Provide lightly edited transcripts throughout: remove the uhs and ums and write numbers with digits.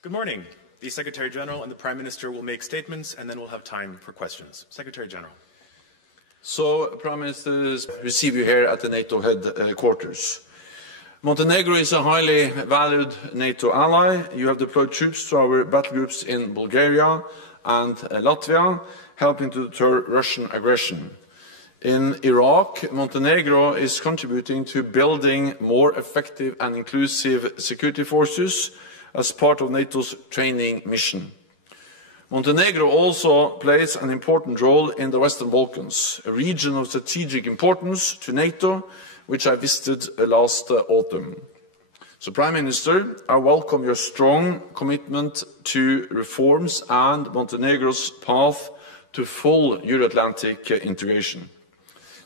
Good morning. The Secretary General and the Prime Minister will make statements, and then we'll have time for questions. Secretary General. So, Prime Minister, receive you here at the NATO headquarters. Montenegro is a highly valued NATO ally. You have deployed troops to our battle groups in Bulgaria and Latvia, helping to deter Russian aggression. In Iraq, Montenegro is contributing to building more effective and inclusive security forces as part of NATO's training mission. Montenegro also plays an important role in the Western Balkans, a region of strategic importance to NATO, which I visited last autumn. So, Prime Minister, I welcome your strong commitment to reforms and Montenegro's path to full Euro-Atlantic integration.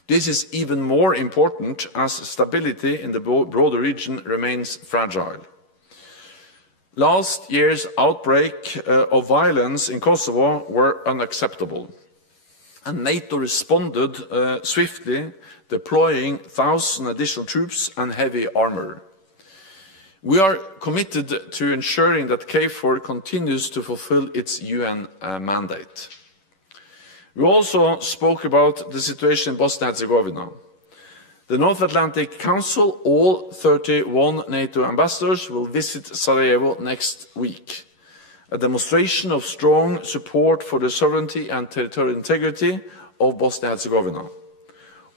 This is even more important as stability in the broader region remains fragile. Last year's outbreak of violence in Kosovo were unacceptable, and NATO responded swiftly, deploying 1,000 additional troops and heavy armour. We are committed to ensuring that KFOR continues to fulfil its UN mandate. We also spoke about the situation in Bosnia and Herzegovina. The North Atlantic Council, all 31 NATO ambassadors, will visit Sarajevo next week, a demonstration of strong support for the sovereignty and territorial integrity of Bosnia and Herzegovina.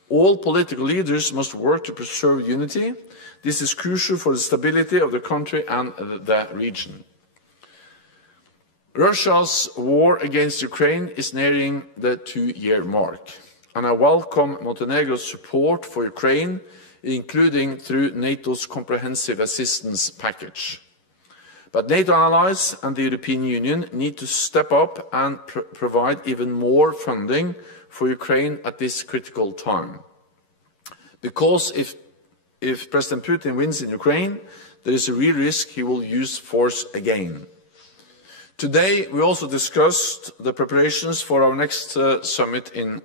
All political leaders must work to preserve unity. This is crucial for the stability of the country and the region. Russia's war against Ukraine is nearing the 2-year mark, and I welcome Montenegro's support for Ukraine, including through NATO's comprehensive assistance package. But NATO allies and the European Union need to step up and provide even more funding for Ukraine at this critical time. Because if President Putin wins in Ukraine, there is a real risk he will use force again. Today, we also discussed the preparations for our next summit in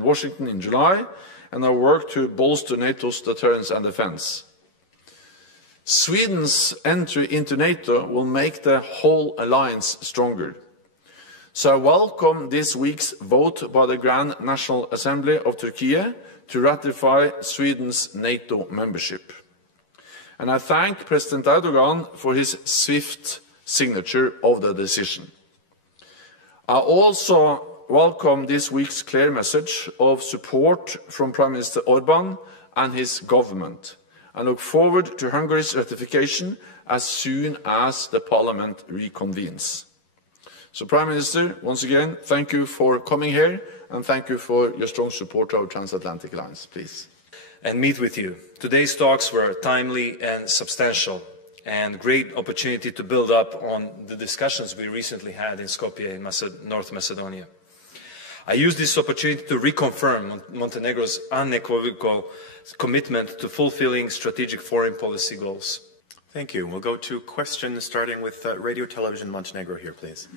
Washington in July, and our work to bolster NATO's deterrence and defence. Sweden's entry into NATO will make the whole alliance stronger. So I welcome this week's vote by the Grand National Assembly of Turkey to ratify Sweden's NATO membership. And I thank President Erdoğan for his swift signature of the decision. I also welcome this week's clear message of support from Prime Minister Orbán and his government. I look forward to Hungary's ratification as soon as the Parliament reconvenes. So, Prime Minister, once again, thank you for coming here and thank you for your strong support to our transatlantic alliance. Please. And meet with you. Today's talks were timely and substantial, and great opportunity to build up on the discussions we recently had in Skopje in North Macedonia. I use this opportunity to reconfirm Montenegro's unequivocal commitment to fulfilling strategic foreign policy goals. Thank you. We'll go to questions starting with Radio Television Montenegro here, please.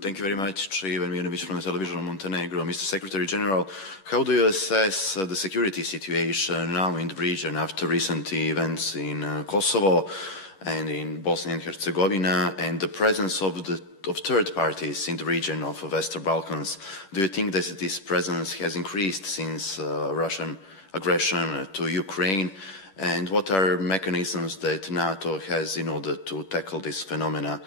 Thank you very much, Ivan Milinovic from the Television of Montenegro. Mr. Secretary General, how do you assess the security situation now in the region after recent events in Kosovo and in Bosnia and Herzegovina and the presence of third parties in the region of the Western Balkans? Do you think that this presence has increased since Russian aggression to Ukraine? And what are mechanisms that NATO has in order to tackle this phenomena?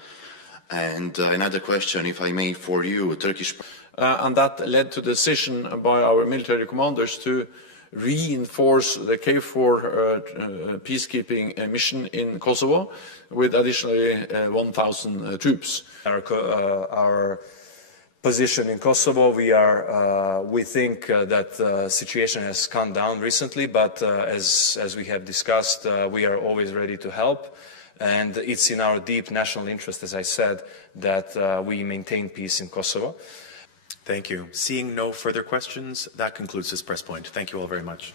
And another question, if I may, for you, Turkish... and that led to the decision by our military commanders to reinforce the KFOR peacekeeping mission in Kosovo with additionally 1,000 troops. Our position in Kosovo, we think that the situation has calmed down recently, but as we have discussed, we are always ready to help. And it's in our deep national interest, as I said, that we maintain peace in Kosovo. Thank you. Seeing no further questions, that concludes this press point. Thank you all very much.